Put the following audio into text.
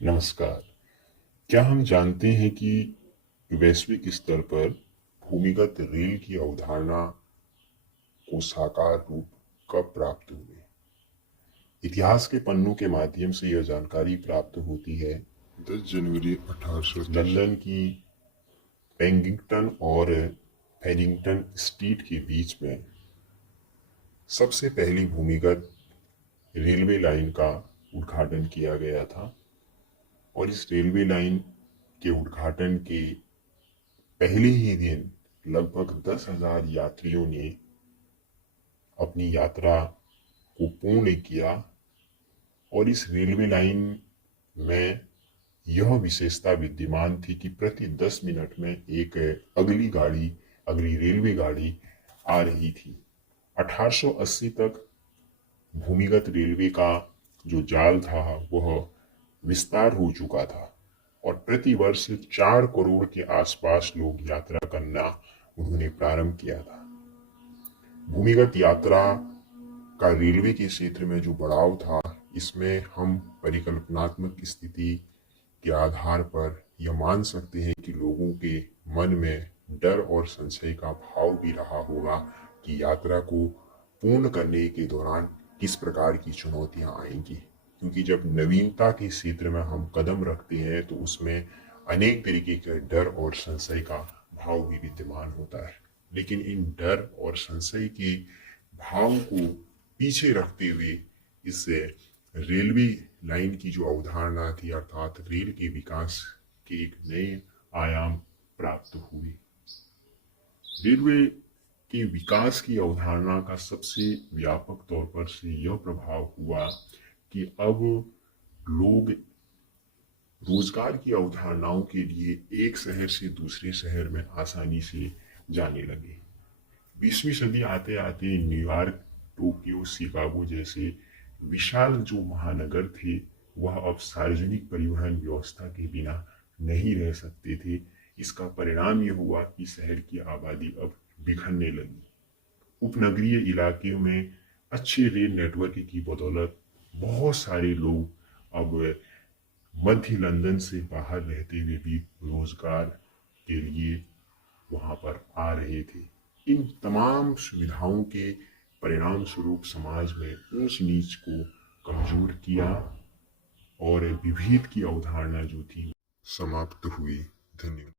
नमस्कार। क्या हम जानते हैं कि वैश्विक स्तर पर भूमिगत रेल की अवधारणा को साकार रूप कब प्राप्त हुई? इतिहास के पन्नों के माध्यम से यह जानकारी प्राप्त होती है। 10 जनवरी 1830 लंदन की पेंगिंगटन और फेरिंगटन स्ट्रीट के बीच में सबसे पहली भूमिगत रेलवे लाइन का उद्घाटन किया गया था और इस रेलवे लाइन के उद्घाटन के पहले ही दिन लगभग 10,000 यात्रियों ने अपनी यात्रा को पूर्ण किया। और इस रेलवे लाइन में यह विशेषता विद्यमान थी कि प्रति 10 मिनट में एक अगली रेलवे गाड़ी आ रही थी। 1880 तक भूमिगत रेलवे का जो जाल था वह विस्तार हो चुका था और प्रति वर्ष 4 करोड़ के आसपास लोग यात्रा करना उन्होंने प्रारंभ किया था। भूमिगत यात्रा का रेलवे के क्षेत्र में जो बढ़ाव था, इसमें हम परिकल्पनात्मक स्थिति के आधार पर यह मान सकते हैं कि लोगों के मन में डर और संशय का भाव भी रहा होगा कि यात्रा को पूर्ण करने के दौरान किस प्रकार की चुनौतियां आएंगी, क्योंकि जब नवीनता के क्षेत्र में हम कदम रखते हैं तो उसमें अनेक तरीके के डर और संशय का भाव भी विद्यमान होता है। लेकिन इन डर और संशय के भाव को पीछे रखते हुए इस रेलवे लाइन की जो अवधारणा थी, अर्थात रेल के विकास के एक नए आयाम प्राप्त हुए। रेलवे के विकास की अवधारणा का सबसे व्यापक तौर पर से यह प्रभाव हुआ कि अब लोग रोजगार की अवधारणाओं के लिए एक शहर से दूसरे शहर में आसानी से जाने लगे। 20वीं सदी आते आते न्यूयॉर्क, टोक्यो, शिकागो जैसे विशाल जो महानगर थे वह अब सार्वजनिक परिवहन व्यवस्था के बिना नहीं रह सकते थे। इसका परिणाम यह हुआ कि शहर की आबादी अब बिखरने लगी। उपनगरीय इलाके में अच्छे रेल नेटवर्क की बदौलत बहुत सारे लोग अब मध्य लंदन से बाहर रहते हुए भी रोजगार के लिए वहां पर आ रहे थे। इन तमाम सुविधाओं के परिणाम स्वरूप समाज में ऊंच नीच को कमजोर किया और विभेद की अवधारणा जो थी समाप्त हुई। धन्यवाद।